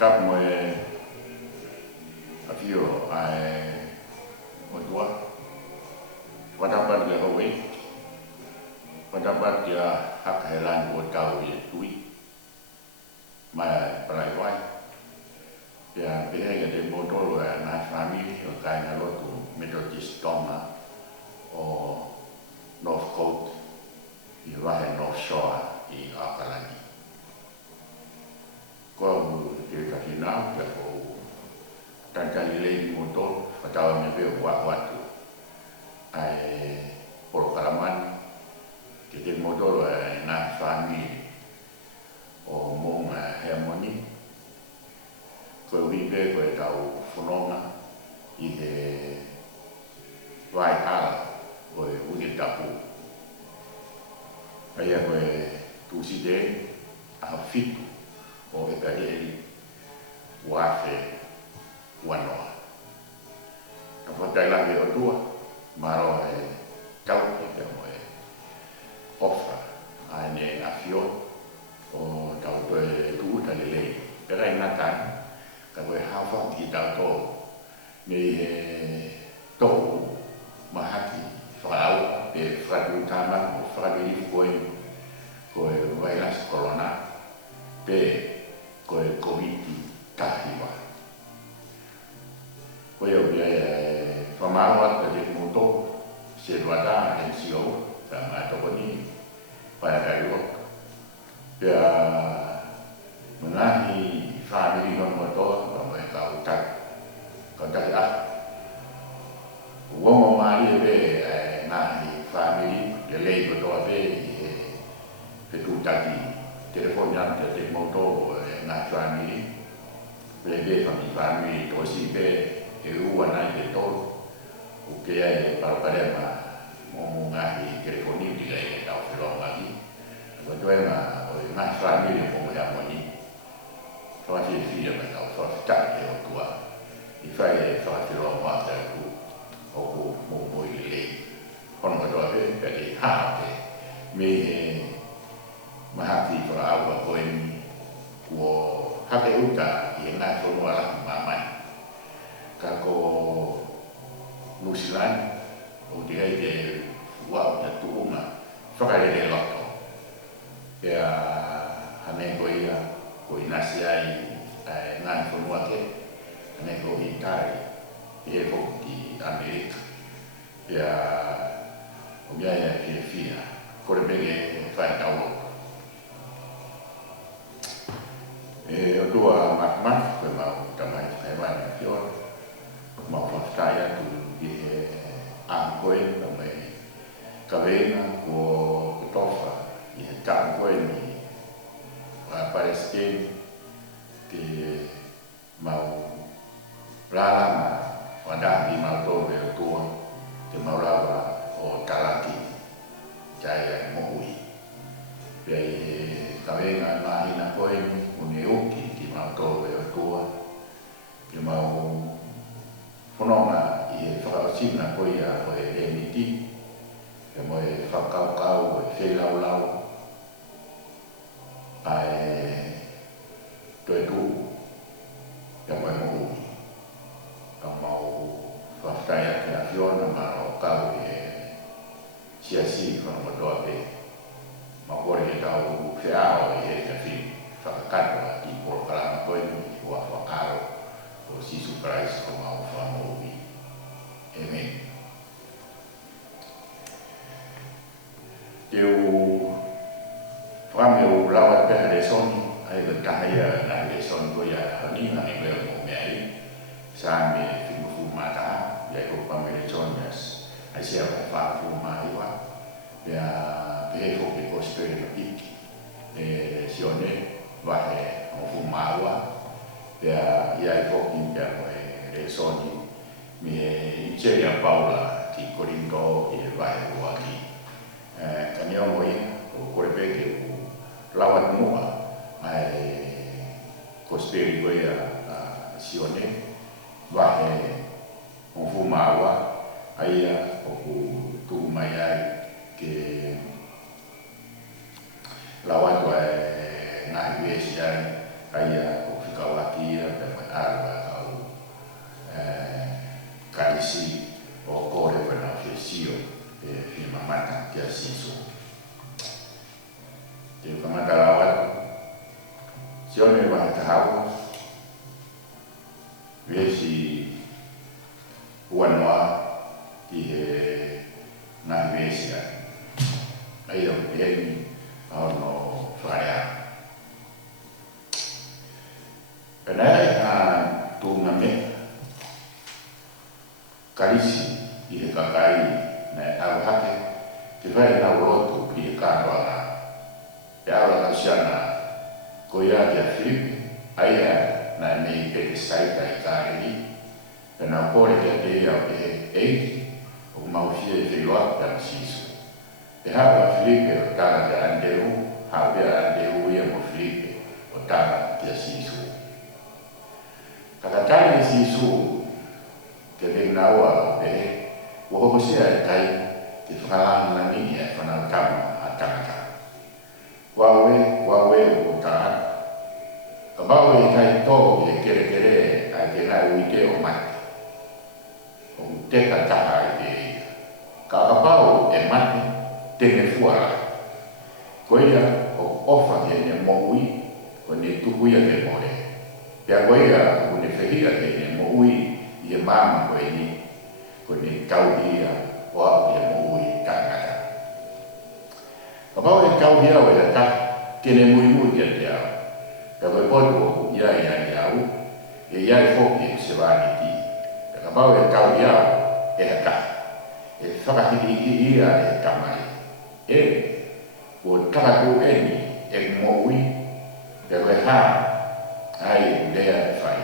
Tap mo afio ai mo tua wadapat le howe wadapat ya hak helan o tau ye tui ma palai wai ya behe de motor na family o kai na lotu Methodist Toma o North Coast i wahe North Shore i Auckland. Ko te kakina te ko tantali le motor fatau me be wa watu ai por kalaman ke te motor na family o mong harmony ko wibe ko tau fononga i he vai hala ko uni tapu ai ko tu si de a fitu o e kaderi wafe wanoa. Ka whatai langi o tua, maro tau ke mo ofa a ne afio o tau toe tuu tali lei. Pera i natan, ka koe hawha ki tau tō me tō mahaki whakau e whakatu tama o whakatiri koe virus corona pe koe komiti tahiwa. Koe au bia whamāua ka te moto se ruata en sio ka mātoko ni parakariok. Pia mengahi family hon moto ka moe ka utak ka utaki Wongo mari be ngahi family le lei kotoa be pe tutaki telepon yang te moto na family bebe family to si be uana de to o que é para parema mo ngahi telefoni di le tau filo lagi ko to na family mo ya moni so si si ya tau so sta e o tua I fai so filo ma ta ku o mo le kon ko to be pe ha me mahati para awa ko ni ko hake uta i nga so no ala mamai ka ko New Zealand o digai de wa ta tuuma whakare de loto ya hane ko ia ko inasia i nga so no ake hane ko i tai e ko ki Amerika ya o mia ya Filipina ko le bege fai tau o tua mak ko mau tamai Taiwan fior mau fastaya tu di angkoe tamai kavena ko tofa I tangkoe ni Palestina ti mau lama wadah di mau to be tua ti mau lava o talaki jaya mohui be kavena na ina koe uneoki ki mau tō e o tua ki mau whanonga I whakaosina koe a o e emiti ki mo e whakaukau o e whelaulau a e toe tū ki mo e mohu ka mau whaftai ake a whiona ma o kau e siasi whanonga pe ma kore e tau whiao e he whini whakakato I por kalama koe ni wa whakaro o Jesus Christ o mau whamohi. Amen. Teu whame o lawa peha le soni ai ka kahaya na le soni ko ia hani na ni leo mo meai sa me fimufu mata ia ko pame le soni ai sia wha fu mai wa ia pehe fo ke ko spere na piki sione vahe o fumaua ia I fokin ia le soni mi Iceria Paula ti Corinto I vahe ruaki kanio moi o korepeke o lawan mua ai kosperi goia sione vahe o fumaua ai o tu mai ai ke lawan wa na USI ai kawaki pe ala kau kalisi o kore wana fesio fi mamata kia siso te kamata lawat sione wa tahawa vesi wanwa di na vesia ayo eni ono faya penai turname kalisi i kakai na awhake te vai na roto i kanwa ya ala kasiana koya ya Filipe aya na me pe saita i kari na pole ya te ya e o mausia te loa ta siso te ha Filipe ta da andeu ha be andeu ya mo Filipe o ta ya siso kakatani siso ke be nawa be wo ho sia kai te fala na ni ya fana kama ataka wawe o ta kabawe kai to ye kere a ke na uite o mate o te kata e kakapau e mate te me fuara koia o ofa ke ne moui o ne tukuia ke more pia koia o ne fehia ke ne moui ye mama ko ni ko ne kauhia o a ye moui kakata kapau e kauhia o ya ta ke ne mui ke te au ka ko podo ya au e ya fo ke se va ni ti ka ba e kauhia e ta e fa ki ki ia e tamai e o ta ko eni e moui e ko ha ai de ya fai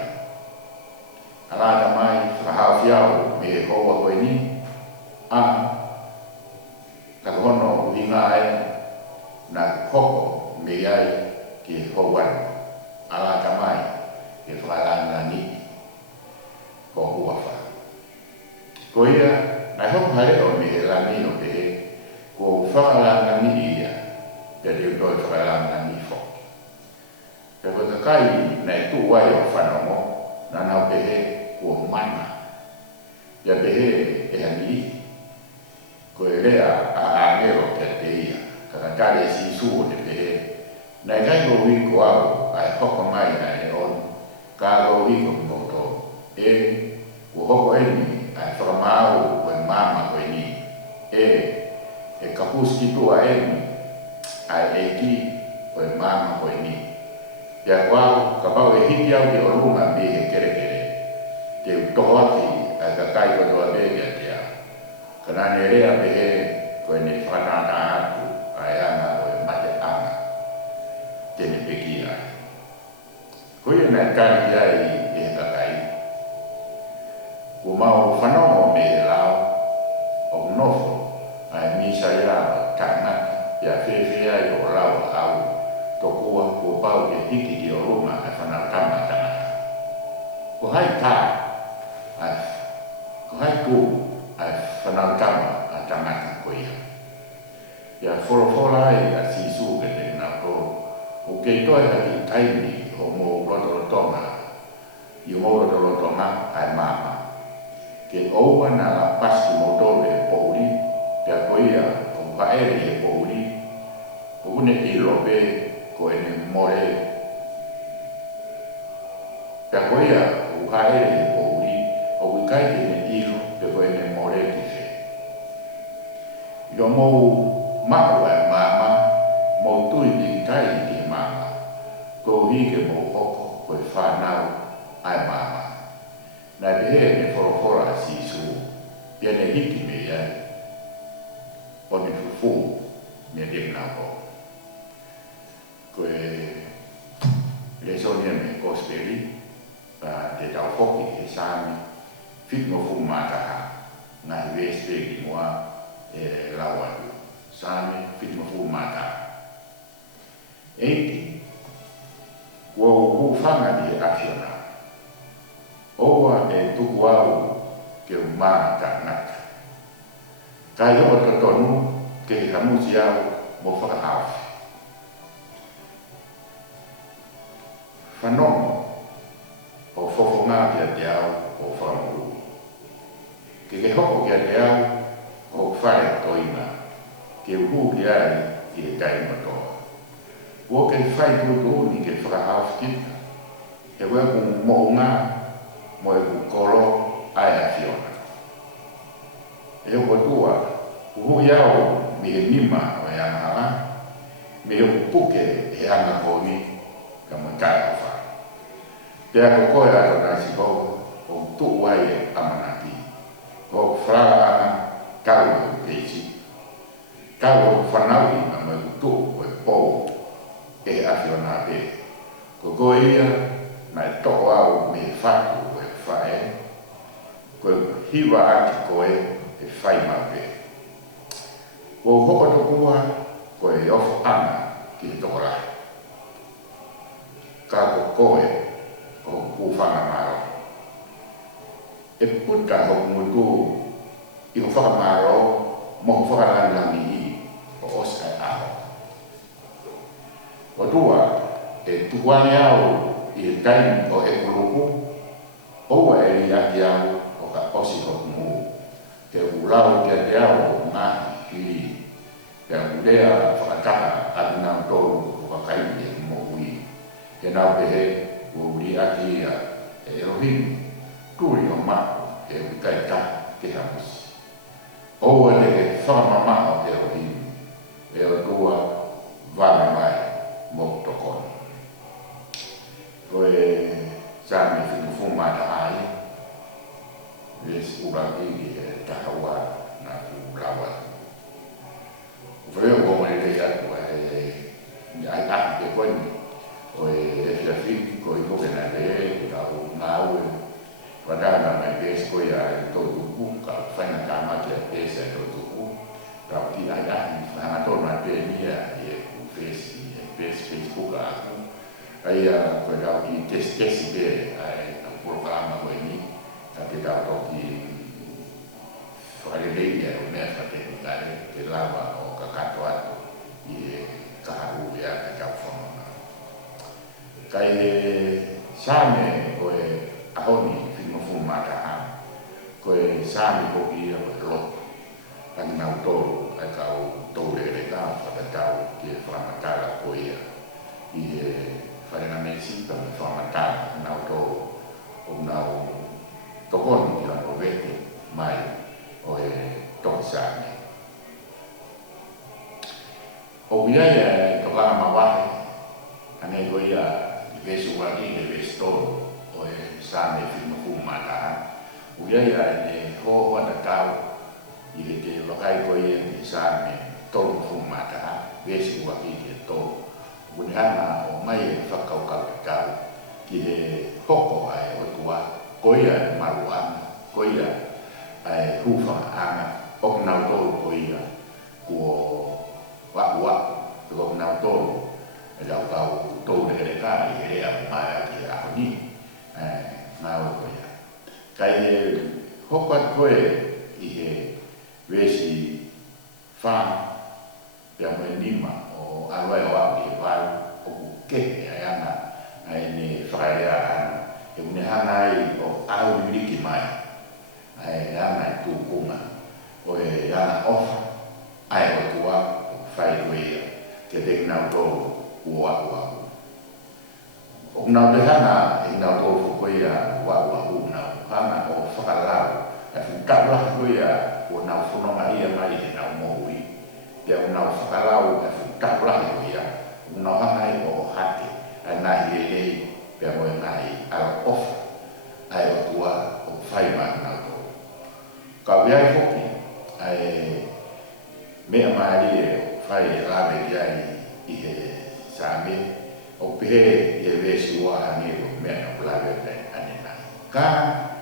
ala ta mai fa ha fiao me ko wa ko ni a ka hono vinga ai na koko me ai ki howan ala ta mai e fa la ni ko huafa koia na ho hare o me la ni no pe ko fa la ni ia pe de do fa la ni fo pe ko kai na tu wa yo fa no mo na na pe ko mana ya pe e ani ko era a ngero pe te ia ka ka le si su de pe na ga go wi ko ai ho ko mai na e on ka go wi ko mo to e ko ho ko ni ai fra mau ko mama ko ni e kapuski tu a ni ai e ki ko mama ko ni ya kwa ka pa e hiti au ke o lunga be e kere te to hoti a ka kai ko to be ya te a kana ne re a be ko ni fa na ta tu ai ana ko mate ana te ne pe ki ai ko ye na ka ya e ka kai ko ma o fa no mo me lao o no ai mi sa ya ka na ya fe ai o lao au to kua ko pau ke hiki di o roma e whanau kama tangata. Ko hai tā, ko hai ku ai whanau kama a tangata ko ia. Ia whorofora ai a sisu ke te nā ko o kei toi haki taimi o mō rotorotonga i o mō rotorotonga ai mama. Ke oua nā la pasi mō tōre e pouri, pia ko ia o haere e pouri, o une i lobe ko ene more ka koia o haere o uri o wikai ke ne ilo pe ko ene more ki fe yo mo mako e mama mo tui ki tai ki mama ko hike mo hoko ko e whanau ai mama na te he me forofora si su piane hiki me ai o ne fufu me dek na ho koe lesonia me kosperi te tau foki e sami fit mo fu mataha na weste ki moa e lawatu sami fit mo fu mataha eiti wo hu fanga di afiona oa e tuku au ke umata nata kai o totonu ke hamusi au mo whakahaufi whanongo ngā kia te au o whanau. Ke hoko kia te au o whae toina, ke uhu ki ai i e kai matoa. Ua ke whai tūtūni ke whakahawhi kita, e wea ku mo ngā, mo e ku koro ai a whiona. E hoko tua, uhu iau mi he mima o e anahara, me hoko puke e anga koni ka mo kai o wha. Te ako koe ato nasi hoko, o tu wai e amanaki. Hoko whara ana kau o peisi. Kau o whanau i na mo e ku tu o e pou e awhiona pe. Ko koe ia, na e toko au me whatu o e whae, ko hiwa aki koe e whai mape. Ko hoko tokua, ko e ofo ana ki te toko rahi. Ka ko koe, ko kuwhanga maro. E puta hoku mutu i ho whakamaro, mo ho whakalangangi i o oskai aho. O tua, e tuwane au i e taimi o e kuluku, oua e ni aki au o ka osi hoku muu. Ke ulau ki ate au o ngahi hiri, ke ulea whakataka ati nau tolu o ka kaimi e mo ui. Ke nau pehe o uri aki ia e rohini, turi o mako e ukai ka ke hamusi. Oua te ke whakamama o te rohini, e o tua vana mai mo tokoni. Koe sāme whinuwhuma ta ai, res uraki e takawa na ulawa. Vreo gome te atu ai aki te koini, o e whiawhiki ko i koke na le e tau ngāue, wadana mai pēs koe a tō tuku, ka whaina ka maki a pēs a tō tuku, tau ki ai ahi whangatona pēnia e ku pēsi, e pēs Facebook a aku, ai a koe tau ki tesi pē ai a programa koe ni, ka te tau toki whakarelei a o mea whatekutare, te lawa o ka kato atu i e kaharu ea ka kau whanona. Kai e sāme koe ahoni whinuwhu mataha, koe sāme koki ia koe lotu, tangi nau tōru ai kau tōre ere kau whakatau ki e whamatara koe ia, i e wharenga mesi ka me whamatara nau tōru o nau tokoni ki lako vete mai o e toki sāme. O ia e tokanga mawahe, ane koe ia vesu waki e vesu tōru o e sāme whinuwhu mataha. Uia ia e ho wana tau i le te wakai koe ia ni sāme tōru whu mataha, vesu waki ke tōru. Unihana o mai e whakaukau te tau ki he hoko ai o tua, koe ia e maruanga, koe ia e hūwhanga anga, o nau tōru koe ia kua waku waku, ko nau tōru e lau kau tōru ere kā i ere a mai a ki a honi, ngāo koe ia. Kai he hoko atu koe i he wesi whāna, pia moe nima o aroe o au i he wāu o ku kehe ai ana ai ne whakaea ana. E une hana ai o au miriki mai, ai ana i tūkunga, o e ana ofa, ai o tua o whai koe ia, ke te nau tōru ua ua u. O nau te hana i nau tōru koe ia ua ua u nau, hana o whakalau, e whikaulahi koe ia o nau whanonga ia mai e nau mohui. Ia o nau whakalau e whikaulahi koe ia, o nau hana i o hake, ai nahi e lei, pia moe nahi ala ofa, ai o tua o whai mai nau tōru. Ka wiai hoki, ai mea maari e whai e lawe ki ai i he sāme, o pehe i e vesi ua hanero mea na lawe nei ane nai. Ka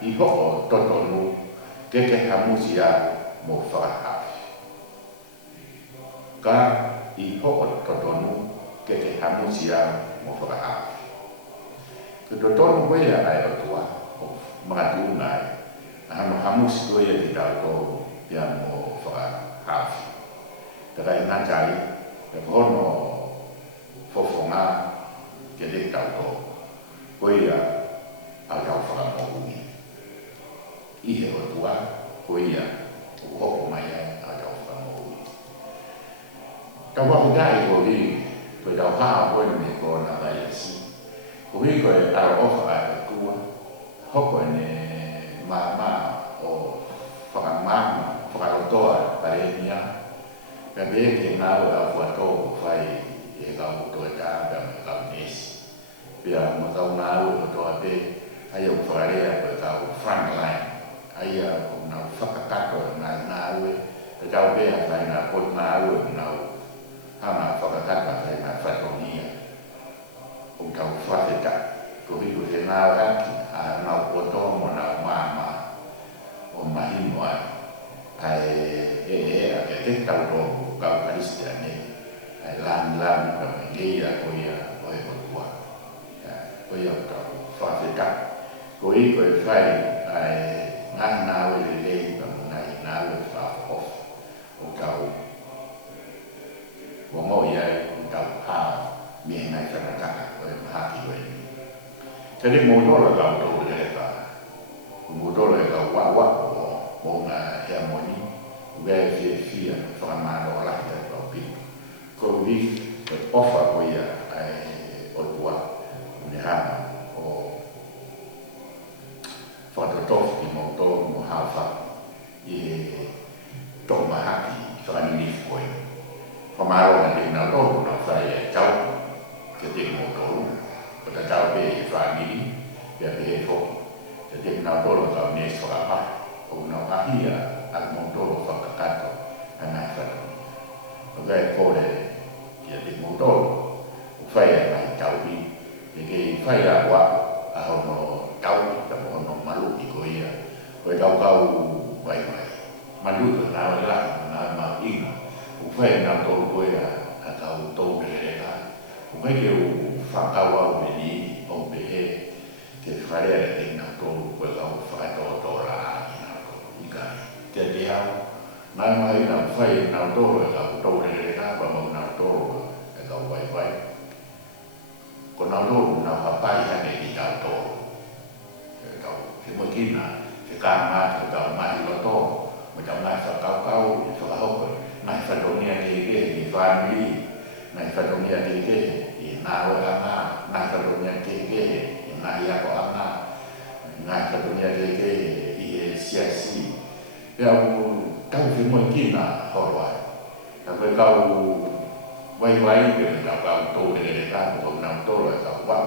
i hoko totonu keke hamusi au mo whakahawhi. Ka i hoko totonu keke hamusi au mo whakahawhi. Ke totonu koe ai o tua, o mga tūna ai, a hama hamusi koe ki tau tōru pia mo whakahawhi. Takai ngātai, e hono fofonga ke te tau tōru. Koe ia au tau whakamoa. i o tua ko ia o ho mai a ka fa mo ka wa ngai ko vi ko da ha ko me ko na dai si ko vi ko a o fa a ku ho ko ne ma o fa ma fa lo to pa e nia ka be ke na o a fa to fai e ka o to ka ka nes pia mo ka na o to a be ai o fa re a ka o front line ai a o na fa ka ko na o e ka o be a fa na ko na o na ha na fa ka ka fa na fa to nia o ka o fa te ka ko vi ko te na a na o to mo na ma o mai no ai a ke te ka o ka cristiane ai lan ka me ia ko ia o e ko ia ka fa te ka ko i ko fai ai na o le ka na o fa o ka o mo ia o ka ha mi na ka ka o ha ki o te le mo no la ka o le ka mo do le ka wa o na e mo ni ve fia fra ma do la ka pi ko vi ko ofa ko ia ai o tua ne ha o fa to ki mo to mo ha fa e to ma ha ki fra ni ko fa ma ro na to na fa e chau ke te mo to ko ta chau pe fra ni ya pe fo ke te na to lo ka ne fra pa o na ha ia al mo to fa ka ka to ana fa o ga ko le ya te mo to fai a chau bi ke fai a wa a no chau ka mo no malu ki ko ia ko kau vai malu na ma ina o fai na to ko ia a kau to le ka o mai ke o fa ka wa o ni o be ke fai a te na to ko ka o fa to la ina ko i ka te dia na mai na fai na to ka to le ka ba mo na to ka vai ko na lo na papai ha ne di ta to ka ke mo kina ke ka ma ka ma lo to mo ta ma sa ka fa ho ko na fa do ni ke ni family na fa do ni ke na o na fa do ni ke na ya ko na fa do ni ke i siasi ya ka mo kina ho wa ka ka vai ke na ka to le ka ko na to le ka wa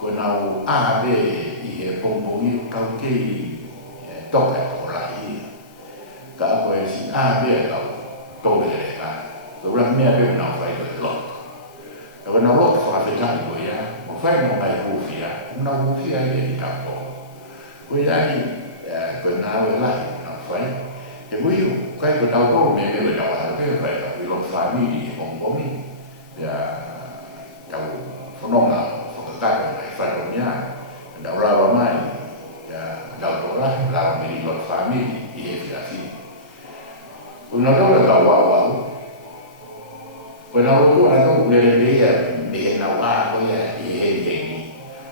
ko na a be i e pombo ni ka ke to ka ko la i ka ko si a be ka to le ka ko ra me be na vai le lo ko na lo fa te ka ko ya mo fai mo mai ku fia na ku fia i ka ko ko ya ni ko na la na fai e voi kai ko tau ko me me tau ha ke fai i lo family con mi ya tau fononga fo ka mai fa ro nya da ra ba mai ya da to la mi lo family i e fi asi una do la wa ko na ro ko na ko le ya me na wa ko ya i e ni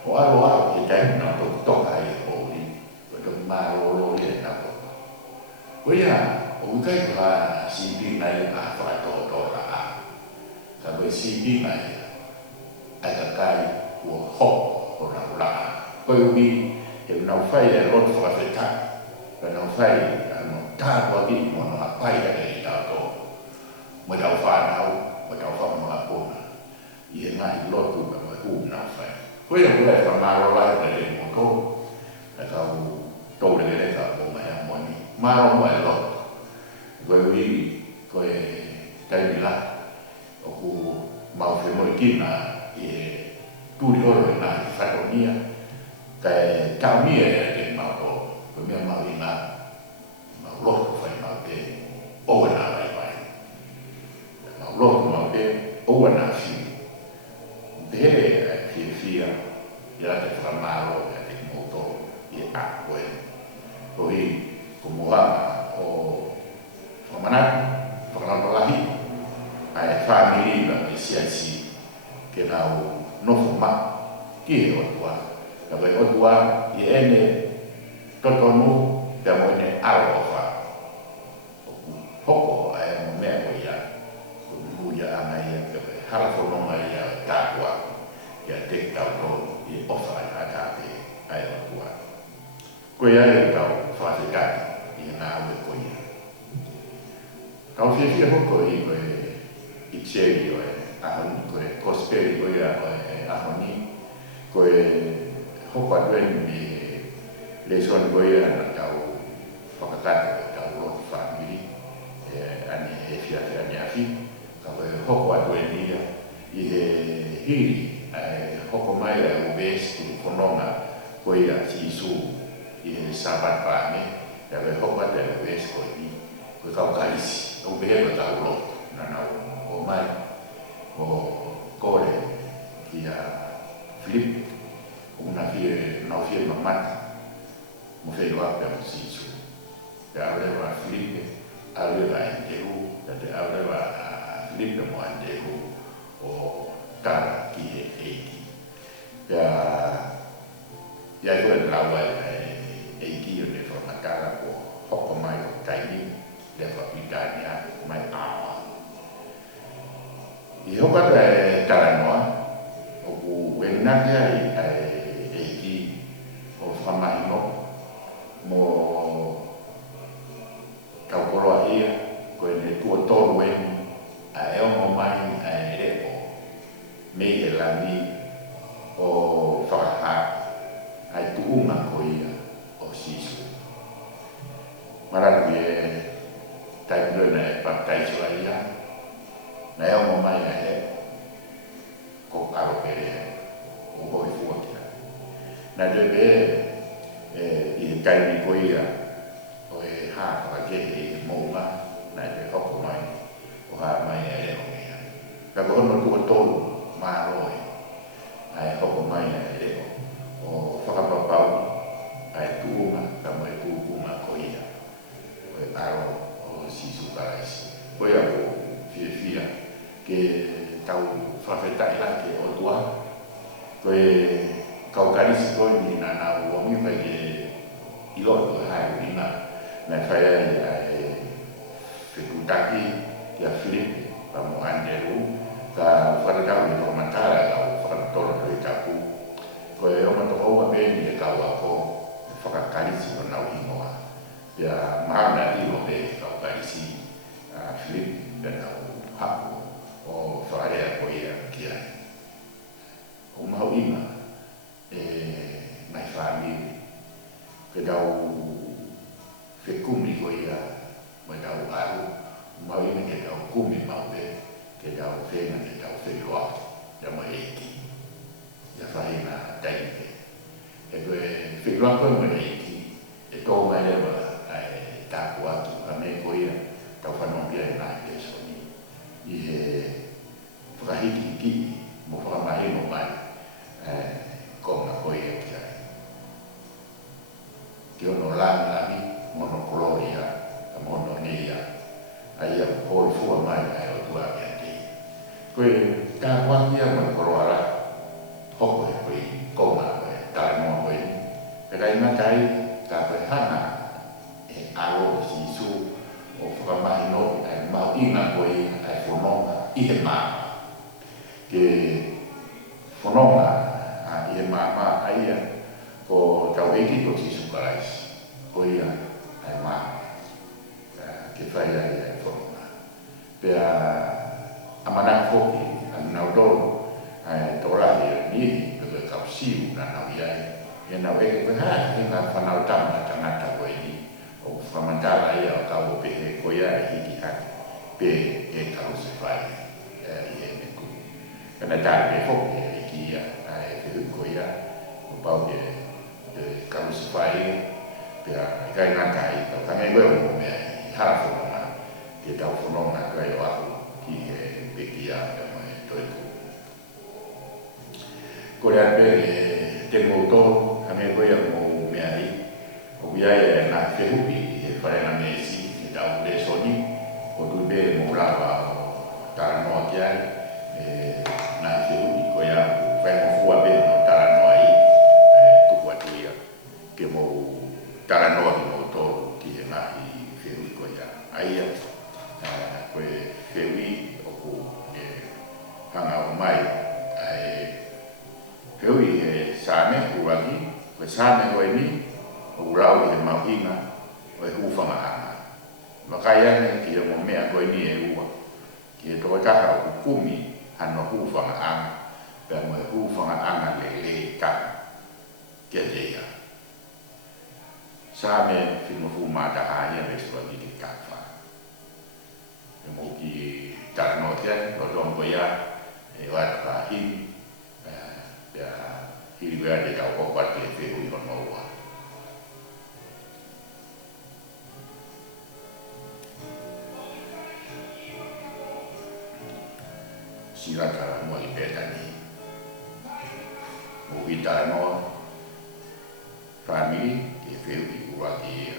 o a ro ki tai na to ai ko ni ko to ma ro le na ko ya o kai ka si bi nai a fa to la ka be si bi nai a ka kai ko ho o la ko bi e na fai e rot fa fe ka ka na fai no ta ko bi mo na pai da ni ta to mo da fa na mo da fa mo la ko i na i lot ku ka mo na fai ko ya ko fa na ro la de mo ko ka to le ka ko ma ya mo ni ma ro mo lo vi ko tai la o ku ma fe mo kina e tu ri oro na fa ko nia ka ka mi e de ma ko mi ma ina ma lo fa ma te o na vai ma lo ma te o na si de fia ya te fa ma lo ya te mo to e a ko ko mo ha o mana fakala lahi ai family la siasi ke na no forma ki o tua ka vai o tua i ene totonu te mo ne arofa hoko ai mo me ko ya mu ya anai ke hala fo no mai ya ta kwa ya te ta ko I ofa ata te ai kwa ko ya e ta fa se ka I na we ko ya ka fi fi hoko I ko I cheri o a ko prosperi ko ya a honi ko hoko adwen ni le son ko ya na ta whakatata ka uro whamiri ane he whiawhia ni awhi ka koe hoko atu e nia I he hiri hoko mai a ubes I kononga koe a tisu I he sabat pāne ka koe hoko atu e ubes koe ni koe kau kaisi o behe ka tau loto nana o mai o kore ki a Filip una fie nau fie mamata mo fei loa pe o tisu te aureva Filipe, aureva Enteru, te aureva Filipe mo Enteru o tara ki he eiki. Ia koe laua eiki o le whamatara o hoko mai o taini le whapitania mai awa. I hoko ata tara noa, o ku wenake ai eiki o whamahino mo kau koroa ia, koe ne tua tolu enu, a eongo mai a ereko, mei he lani o whakaha, ai tuunga ko ia o sisu. Maratu taipiro na baptaiso a ia, na eongo mai a ereko, ko karo pere, o hoi fuakia. Na debe, I kaimi ko ia, o e ha ka ke e mouma na te hoko mai o ha mai e leo mea. Ka kono tua tolu maa roe ai hoko mai e leo o whakapapau ai tuunga ka mai tuunga ko ia o e aro o sisu karaisi. Ko ia ko fia ke tau whawhetai la ke o tua ko e kau karisi ko ni nana uomi kai ke iloto hai urina na whaia whikutaki ia Filipe pa mo Anderu ka wharakau I whamatara au whakatoro to I tapu ko e oma to oa beni e kau ako whakakarisi o nau ingoa ia mahana ilo be kau karisi Filipe e nau hapu o whakarea ko ia kia o mau ima mai whamiri ke dau kumi ko ia mai dau aru mau ina ke dau kumi mau ke dau fenga ke dau feloa ya mai eiki ya whaina taime e koe feloa koe mai eiki e tō mai lewa ai tāku atu ka me ko ia tau whanongia e nai pesoni I he whakahiki ki mo whakamahino mai konga ko ia kia ki ono lami mono gloria a mono nia ai a hoi fua mai ai o tua mea te koe ka wangia mo koroara hoko e koe konga koe tae moa koe e kai matai ka koe hana e alo sisu o whakamahino ai mau inga koe ai whanonga I he maa ke whanonga I he maa ai ko tau eiki ko sisu karaisi ko ia ai maa ke whai ai ai whanonga pea amana whoki anu nau toro ai tōrahi nihi pe kau siu na nau iai e nau eke koe haa e ngā whanau tama tangata koe ni o whamantara ia o kau o pehe ko ia e hiki haki pe e kau se whai I e me ku kana tāre pe whoki e hiki ia ai e hui ko ia o pau ke kau se whai pea e kai ngatai kau kangai koe o mea I hara whanonga ke tau whanonga kai o aku ki he peki ia e mai toiku ko rea pe te mouto kangai koe o mou mea I o biai e nā whehupi he wharenga mesi ki tau le soni o tui bere mou lawa o tara noa ki ai nā whehupi koe ia whaingo fua bere no tara noa I tuku atu ia ke mou Feui e sane uragi, koe sane koe ni, o urau i he mauhinga, o e hufanga anga. Makai ane ki o mea koe ni e ua, ki e toko taha o kukumi hano hufanga anga, pea mo e hufanga anga le ka, kia jeia. Same fimufu mata haya reswa di kafa. E mo ki tarano kia, o tongo ya, e wat kahin, ya hiriwea de tau kopat ke fehu i honoa. Silaka mo i petani. Mo kita no family ke fehu i uraki.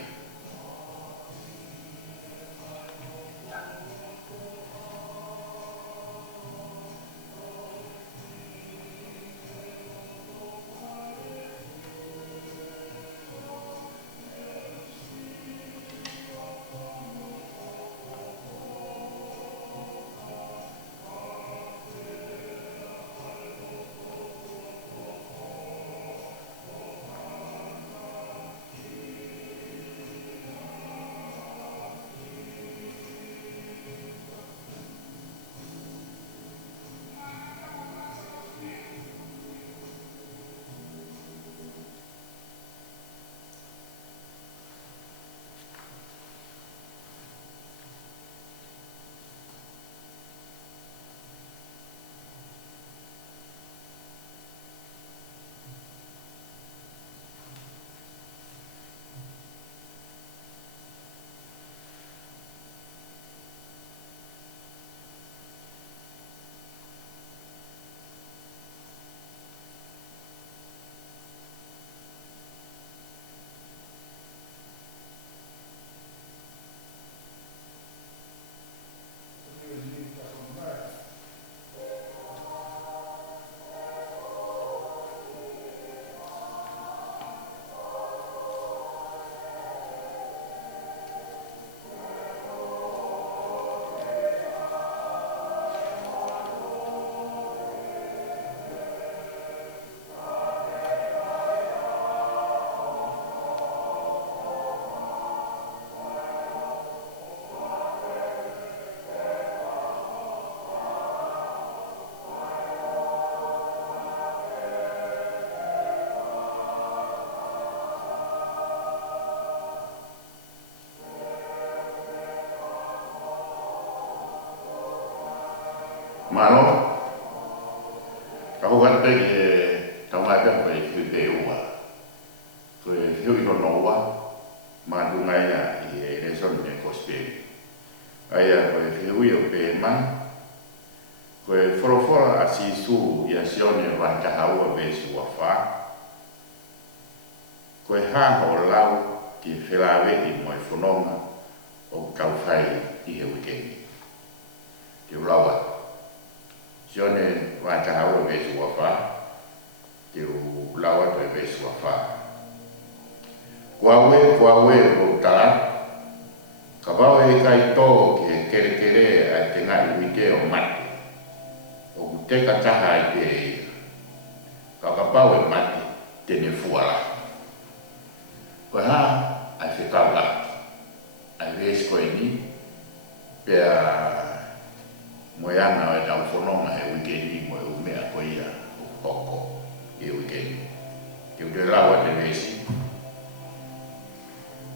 Malo, kau kata ke tau ada apa itu dewa, tu hiu itu noa, madu ngaya i reson de kospel, ayah kau hiu itu pema, kau forofora asisu ya sione wajah hawa besu wafa, kau hang olau di felawe di moi fonoma, o kau fai i weekend, di ulawat. Sione wata hawa besu wafa, tiu lawa tu besu wafa. Kwawe o tala, kabawe kai to ke kere a te ngai wike o mati. O te kataha i te kakabawe mati tene fuala. Ko ha ai whekala, ai wes koe ni, pea moyana e tau whanonga he wikeni mo e umea ko ia o poko e wikeni. Te ute lawa te resi.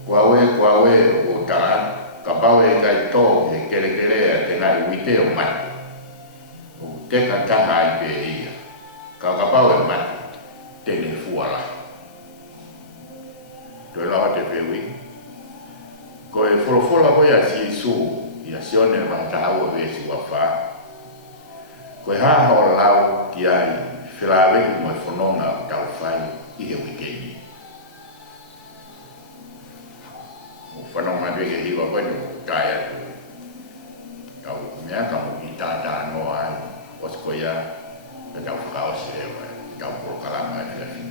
Kwawe o taa, ka pawe e kai tō he kere a te ngai wite o mati. O te ka taha i pe ia. Ka pawe mati, tene fuala. Te lawa te pewi. Ko e wholofola koia si su, ia sione ma tahaua vesi wafa. Koe haha o lau ki ai whiraweki mo e whanonga o tau whai i he wikeni. O whanonga weke hiwa koe no kai atu. Kau mea ka mo ki tātā noa ai, os koe ia, pe tau whakaosi e wai, tau porokalama e whiraweki.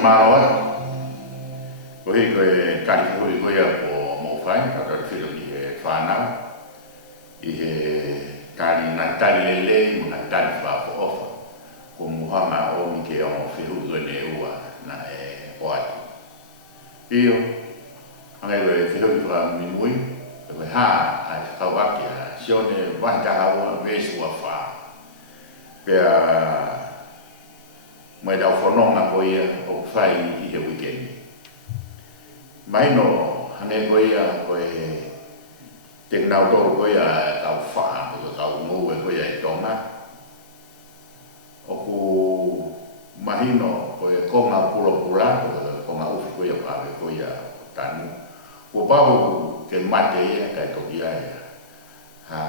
Maroa, kohi koe kari kohi koe o mawhai, kata whiro i he whanau, i he kari ngai tari lele, ngai tari whafo ofa, ko muhanga o mi ke o whihu ene ua na e oati. Iyo, hangai koe whihu i wha minui, koe ha ai whakawaki a sione wahitahaua vesu a wha. Pea mai dau whanonga ko ia o whai i he weekend. Mai no hange ko ia ko e te nau toro ko ia kau wha, ko kau ngou e ko ia i tonga. O ku mahino ko e konga pula pula, ko konga ufi ko ia pawe ko ia tanu. Ko pau ke mate ia kai toki ai ha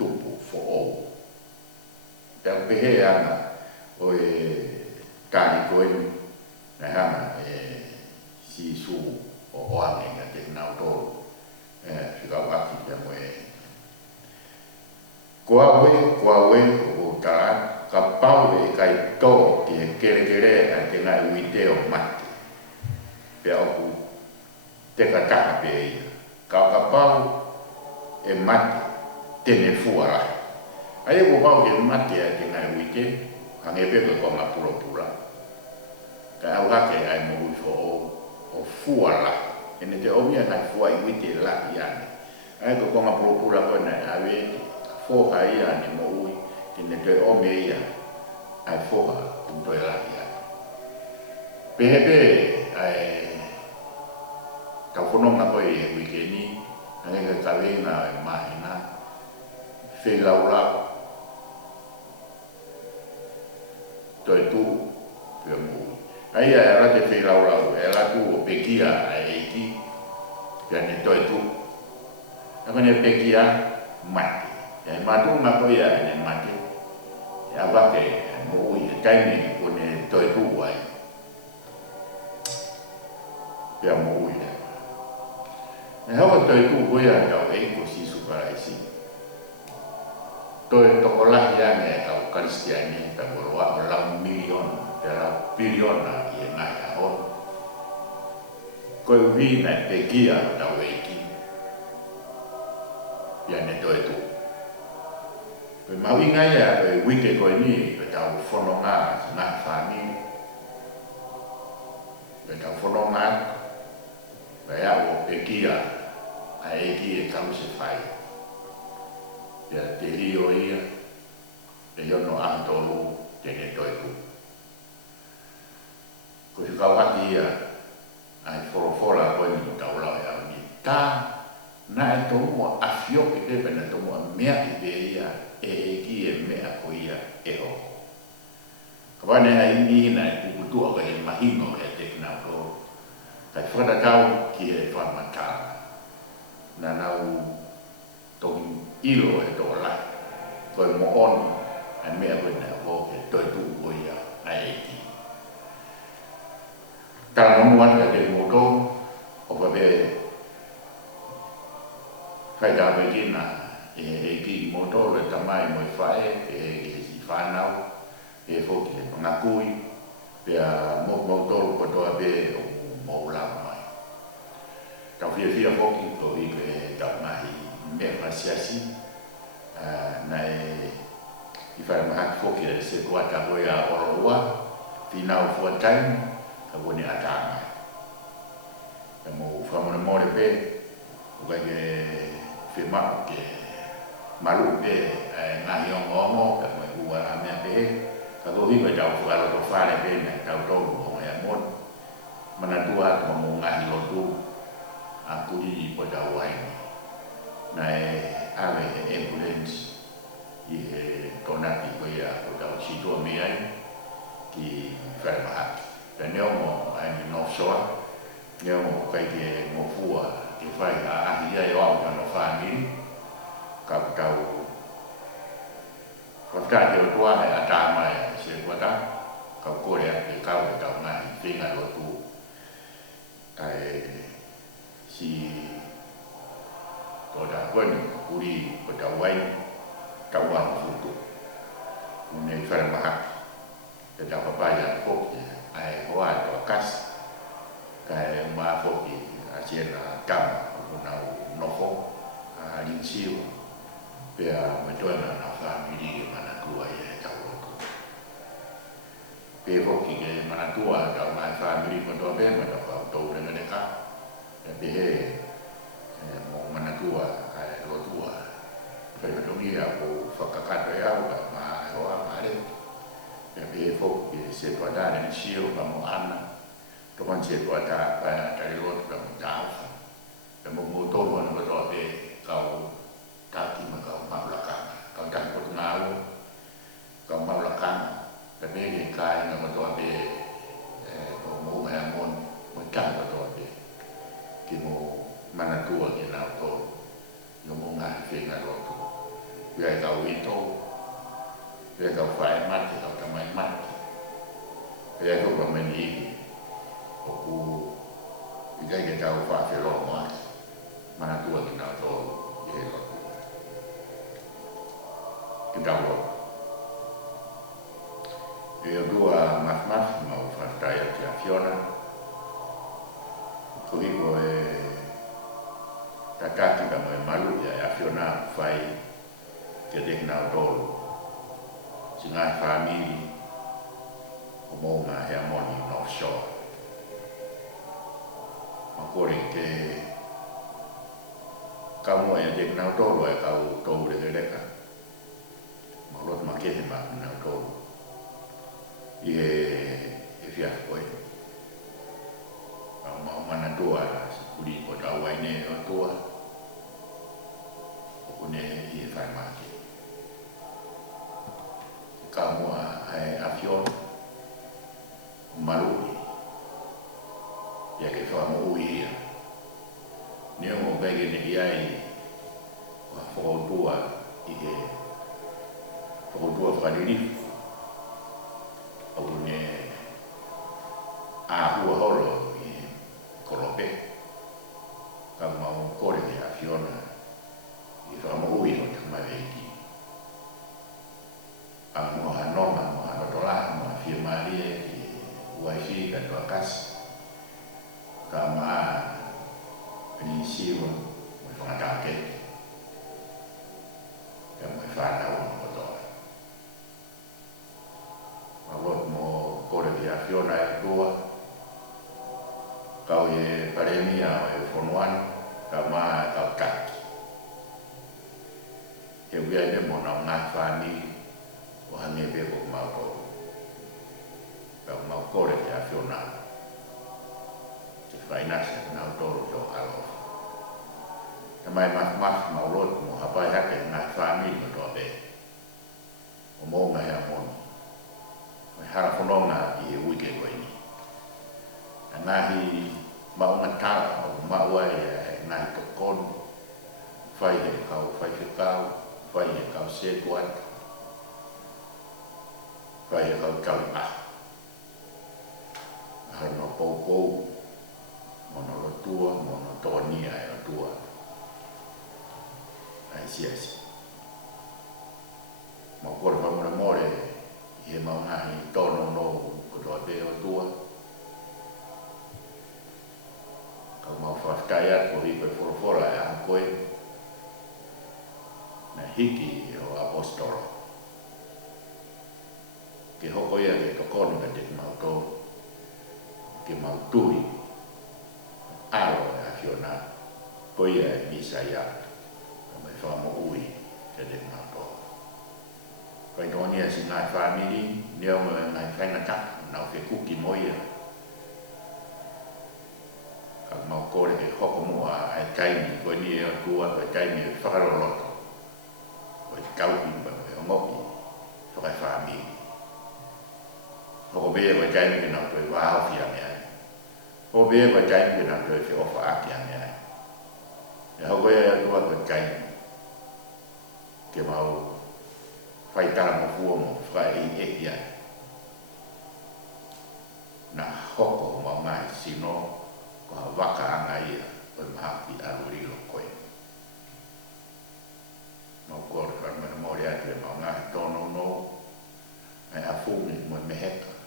tupu fo o. Te pehe anga o e kani koe na hanga e si su o oange nga te nau tōru whikau aki te moe. Kua we o tara ka pau e kai tō ki e kere kere a te ngai uite o mate. Pea oku te kataka pe ia. Ka pau e mate tene fuarahi. Ai ko pau ke mate a te ngai uite. Hange peko ko nga pula. Ka au hake ai mo ufo o fuala. Ene te omia kai fua i wite la iane. Ai ko nga pula ko na ave foha iane mo ui. Kene te ome ia ai foha punto la iane. Pehepe ai ka whanonga koe e wikeni. Hange ka kawenga e mahina. Whelaulau. Toi tu pe mo ai era te fe lau era tu o pekia ai eiki pe ne toi tu ama ne pekia mate e matu ma ko ia ne mate ya va ke mo i kai ne ko ne toi tu ai pe mo i ne hawa toi tu ko ia ka e ko si su para isi toi to kola ia ne ka kristiani ta borwa la milion era biliona i ngai a on ko vi na te kia ta weki ya ne toi tu pe mau ngai a pe wike ko ni pe ta fononga na fami pe ta fononga pe ya o pe kia a eki e ka se fai ya te rio ia te yono antolu te ne toi tu. Ko si kawaki ia ai fora ko ni taulau ya ni ta na e tomo afio ke te pena tomo mea ki be ia e ki e mea ko ia e ho. Kawane ai ni na e pukutua ka e mahino e te kina ko kai whakatau ki e whamata na nau toki ilo e tō lai ko e mo on ai mea koe nea ko ke toi tu ko ia ai eki. Tara monuan ka te moto o ka be whai tawe kina e eki moto le tamai mo i whae e si whanau e whoki le ngakui pea motoru ko toa be o maulau mai. Tau whia whoki ko i ke tau mahi mea pasiasi na e i whai maha whoki e se kua takoe a oroua whinau fuataini ka wone atanga. E mo whamona more pe o kai ke whemau ke maru pe ngahi o ngongo ka moe ua a mea pe ka tohi ka tau whakaro to whare pe na tau toru o mea mon mana tua ka mo ngahi lotu a kuri po tau waini na e awe ambulance i he tonaki ko ia o tau situa mea ki whare maha. Pe neo mo ai ni North Shore, neo mo kai ke mo fua ke whai a ahi ai o au kano whaniri, ka tau whakati o tua he a tāmai se kuata, ka kore a ke kau e tau ngahi whenga lotu ai si tō tā koni kuri o tau wai tau wang futu. Mune whare maha, te tau papaya hoki ai hoa to kas kai ma foki a chena kam na no fo a linsio pe a metona na family mana tua e tau pe foki ke mana tua ka ma family mo to be mo to to le ka pe he mo mana tua ai lo tua pe to ni a ko fakakato ya ma hoa ma le pe foki se to da ne sio ka mo ana to kon se to ta ta lo ka mo ta pe mo mo to mo no to pe ka ta ki ma ka ma la ka ta ko na lo ka ma la ka pe me ni ka na mo to pe ko mo ha mon mo ka ko to pe ki mo mana tua ki na to yo mo nga fe na lo to ya ka wi to ya ka fa ma ki ka mai ma ya ko ba me ni o ku i ga ke tau fa fe lo ma mana tua ki na to ye lo ki tau lo e dua mas mau fa tai ki a Fiona ko i ko e takaki ka mo malu ya a Fiona fai ke de na to singa family mo nga he amoni no shore ma kore ke ka mo e de na to e ka to de ka ma lot ma ke ma na to e fia ko e ma mana tua kuri ko ta wa ne o tua ko ne e fa ma ke ka mo ai a Fiona malu ya ke fa mo ui ne mo bege ne ai wa fo tua i ke fo tua fa ni o ne a hu holo i kolope ka mo kore ke a Fiona i fa mo ui no te mai ki a mo ha no ma mo ha to la mo fi marie wifi ka to kas ka ma ni siwa mo fa ta ke ka mo fa na mo to ma mo ko le dia Fiona e tua ka e paremia e fonuan ka ma ka ka e wi ai mo na na fa ni o ha me be ko ma ko mau kore ke a Fiona te whainase na utoro ki o alo e mai mau lot mo hapai hake na whaami mo toa be o mo ngai a mono o hara whanonga i e wike koe ni a ngahi mau ngatara o mau ai e ngahi tokonu whai he kau whai he kau whai he kau sekuat whai he kau kalimah no popo mono lo tua mono tonia e lo tua ai siasi ma por fa mo more e ma nga i tono no ko to be o tua ka ma fa kaya ko i pe fora a koe na hiki o apostolo ke hoko ia ke to kono ke ma to ke mautui alo a Fiona poi è Misaya come famo ui che del mato poi non è si nai family ne o nai fai na ta na ke kuki moia ka mau kore ke hoko mo ai kai ni ko ni e tua ko kai ni fa ro loto ko kau ni ba o mo fa family ko be ko kai ni na ko wa fi ya o be ba kai ni na ko fi o fa ak ya ya ho be ko ba kai ke mau fai ta mo fu mo fa e ya na hoko ma mai sino ko waka anga ia o ma pi aruri lo ko mau ko ka me mo ya te ma nga tono no ai a fu ni mo me heka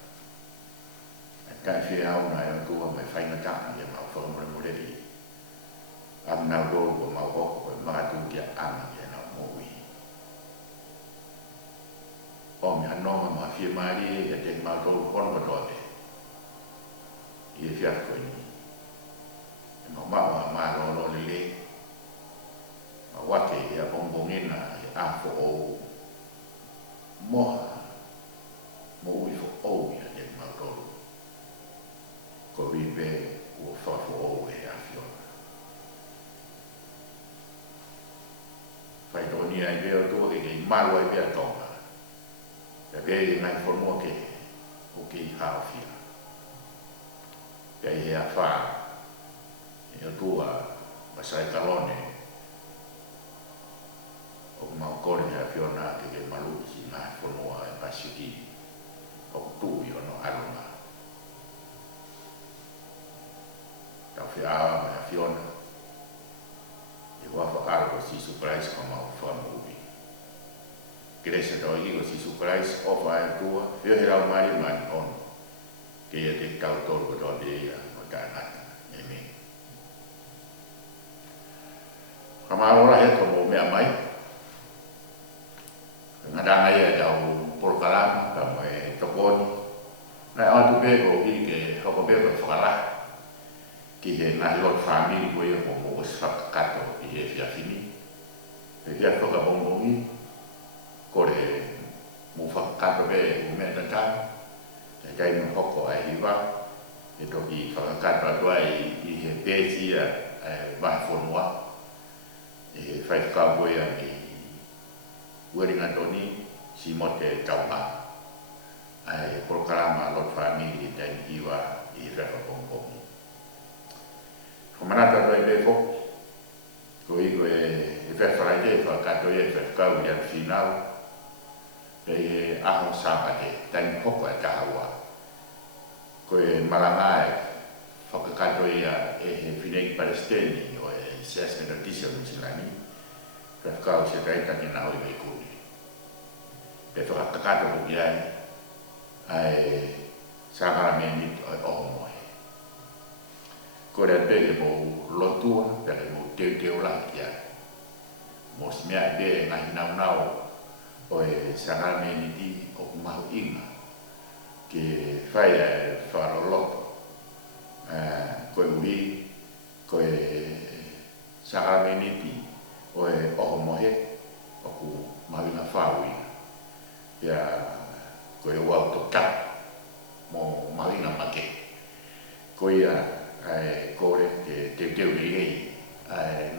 kai fia au na e tua mai fai na ta ia mau fo mo mo le am na go ko mau ko ma tu kia ana ia na mo wi o mi anoma ma fia mari e te ma to kon ko to te ia fia ko ni ma lo le ma wa ke ia bong bong ina a fo o mo wi fo o ia te ma to ko vi pe o fa fo o e a fio fai to ni ai veo to e i malo ai vea tonga e vea ngai fo mo ke o ke ha fia pe e a fa e o tua masai kalone o ma kore a fio na ke malu si na fo mo a pasiki o tu io no aroma ta fia a fiona e wa fa algo si surprise como fa movie cresce do io si surprise o fa tua io era mari man on che io te cautor ko do dia no ta nata e me kama ora he como me amai ngada ai da por kalam ta mai to bon na a tu be ko i ke ko be ko fa ki he na lot family ko yo mo sa kato i e fia fini e fia ko ka bongi ko re mo fa kato be o me tata e kai mo hoko ai hiwa e to ki fa kato ai i he pesi a ba fonwa e fa ka boya i weri ngantoni si mote taupa ai programa lot family dan hiwa i fa bongi Manata do e fo ko i ko e fe fraide fa ka do e fe ka u ya final e a ho sabate tan poko ta hawa ko e malanga fa ka do ya e finei palestini o e se as me notizia muslimi fe ka u se ta ta ni na o e ko ni e fa ka do ya ai sa me ni o ko re pe mo lotua pe mo te la ya mo smea de na nau o e sanga me ni di o ma inga que fai fa lo ko wi ko e sanga me ni di o e o mo he o ku ma na fa wi ya ko e wa to ka mo ma na ma ke ko ya ai kore te te ui ai